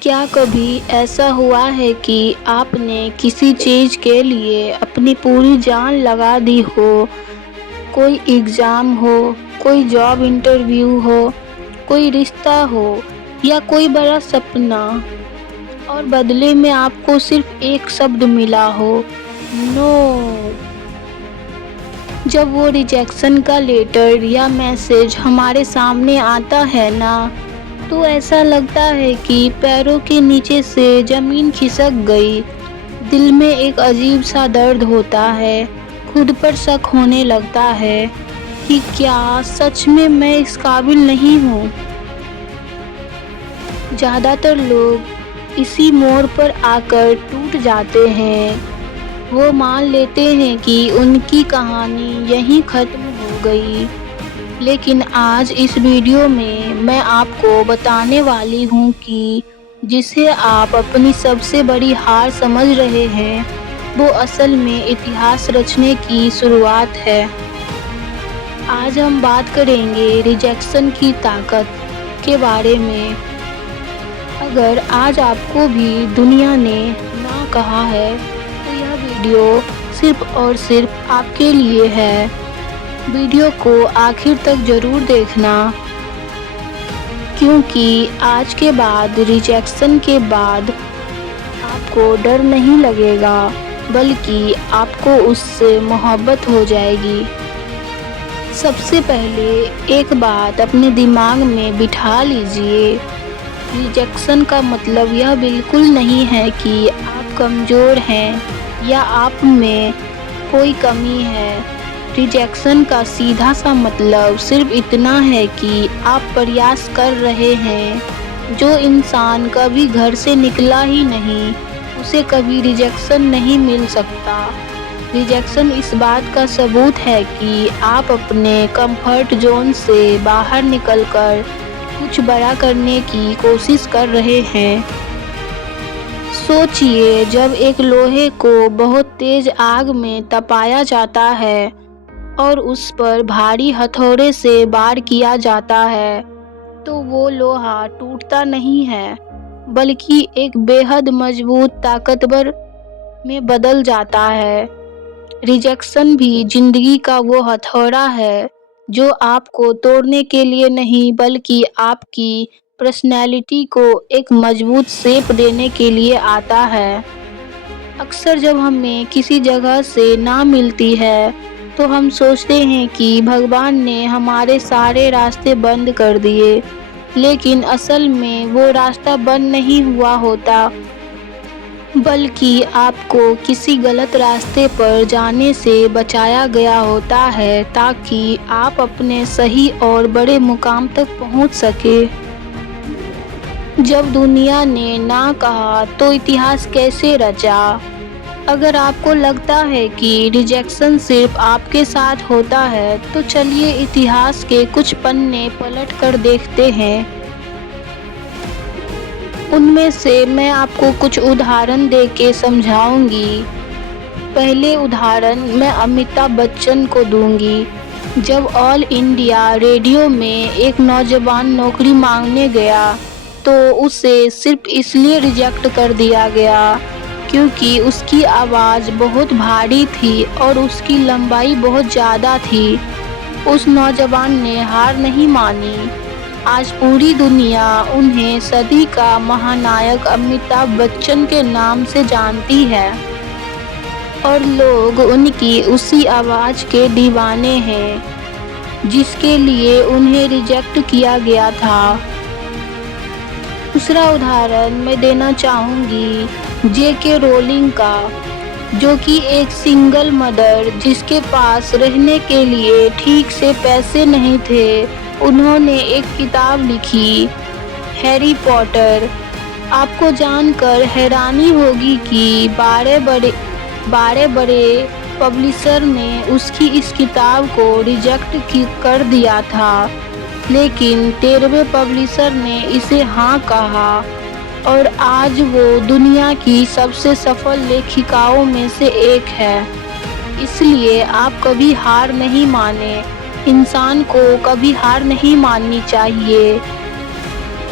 کیا کبھی ایسا ہوا ہے کہ آپ نے کسی چیز کے لیے اپنی پوری جان لگا دی ہو؟ کوئی ایگزام ہو، کوئی جاب انٹرویو ہو، کوئی رشتہ ہو یا کوئی بڑا سپنا، اور بدلے میں آپ کو صرف ایک شبد ملا ہو، نو۔ جب وہ ریجیکشن کا لیٹر یا میسج ہمارے سامنے آتا ہے نا، تو ایسا لگتا ہے کہ پیروں کے نیچے سے زمین کھسک گئی۔ دل میں ایک عجیب سا درد ہوتا ہے، خود پر شک ہونے لگتا ہے کہ کیا سچ میں اس قابل نہیں ہوں۔ زیادہ تر لوگ اسی موڑ پر آ کر ٹوٹ جاتے ہیں۔ وہ مان لیتے ہیں کہ ان کی کہانی یہیں ختم ہو گئی۔ لیکن آج اس ویڈیو میں آپ کو بتانے والی ہوں کہ جسے آپ اپنی سب سے بڑی ہار سمجھ رہے ہیں، وہ اصل میں اتہاس رچنے کی شروعات ہے۔ آج ہم بات کریں گے ریجیکشن کی طاقت کے بارے میں۔ اگر آج آپ کو بھی دنیا نے نہ کہا ہے، تو یہ ویڈیو صرف اور صرف آپ کے لیے ہے۔ ویڈیو کو آخر تک ضرور دیکھنا، کیونکہ آج کے بعد، ریجیکشن کے بعد، آپ کو ڈر نہیں لگے گا، بلکہ آپ کو اس سے محبت ہو جائے گی۔ سب سے پہلے ایک بات اپنے دماغ میں بٹھا لیجئے، ریجیکشن کا مطلب یہ بالکل نہیں ہے کہ آپ کمزور ہیں یا آپ میں کوئی کمی ہے۔ ریجیکشن کا سیدھا سا مطلب صرف اتنا ہے کہ آپ پریاس کر رہے ہیں۔ جو انسان کبھی گھر سے نکلا ہی نہیں، اسے کبھی ریجیکشن نہیں مل سکتا۔ ریجیکشن اس بات کا ثبوت ہے کہ آپ اپنے کمفرٹ زون سے باہر نکل کر کچھ بڑا کرنے کی کوشش کر رہے ہیں۔ سوچئے، جب ایک لوہے کو بہت تیز آگ میں تپایا جاتا ہے اور اس پر بھاری ہتھوڑے سے وار کیا جاتا ہے، تو وہ لوہا ٹوٹتا نہیں ہے، بلکہ ایک بے حد مضبوط طاقتور میں بدل جاتا ہے۔ ریجیکشن بھی زندگی کا وہ ہتھوڑا ہے جو آپ کو توڑنے کے لیے نہیں، بلکہ آپ کی پرسنالٹی کو ایک مضبوط شیپ دینے کے لیے آتا ہے۔ اکثر جب ہمیں کسی جگہ سے نہ ملتی ہے، تو ہم سوچتے ہیں کہ بھگوان نے ہمارے سارے راستے بند کر دیے، لیکن اصل میں وہ راستہ بند نہیں ہوا ہوتا، بلکہ آپ کو کسی غلط راستے پر جانے سے بچایا گیا ہوتا ہے، تاکہ آپ اپنے صحیح اور بڑے مقام تک پہنچ سکیں۔ جب دنیا نے نہ کہا تو اتہاس کیسے رچا؟ اگر آپ کو لگتا ہے کہ ریجیکشن صرف آپ کے ساتھ ہوتا ہے، تو چلیے اتہاس کے کچھ پنے پلٹ کر دیکھتے ہیں۔ ان میں سے میں آپ کو کچھ ادھارن دے کے سمجھاؤں گی۔ پہلے ادھارن میں امیتابھ بچن کو دوں گی۔ جب آل انڈیا ریڈیو میں ایک نوجوان نوکری مانگنے گیا، تو اسے صرف اس لیے ریجیکٹ کر دیا گیا کیونکہ اس کی آواز بہت بھاری تھی اور اس کی لمبائی بہت زیادہ تھی۔ اس نوجوان نے ہار نہیں مانی۔ آج پوری دنیا انہیں صدی کا مہانائک امیتابھ بچن کے نام سے جانتی ہے، اور لوگ ان کی اسی آواز کے دیوانے ہیں جس کے لیے انہیں ریجیکٹ کیا گیا تھا۔ دوسرا ادھارن میں دینا چاہوں گی جے کے رولنگ کا، جو کہ ایک سنگل مدر جس کے پاس رہنے کے لیے ٹھیک سے پیسے نہیں تھے۔ انہوں نے ایک کتاب لکھی، ہیری پوٹر۔ آپ کو جان کر حیرانی ہوگی کہ 12 بڑے پبلشر نے اس کی اس کتاب کو ریجیکٹ کر دیا تھا، لیکن 13ویں پبلشر نے اسے ہاں کہا، اور آج وہ دنیا کی سب سے سفل لیکھکاؤں میں سے ایک ہے۔ اس لیے آپ کبھی ہار نہیں مانیں۔ انسان کو کبھی ہار نہیں ماننی چاہیے۔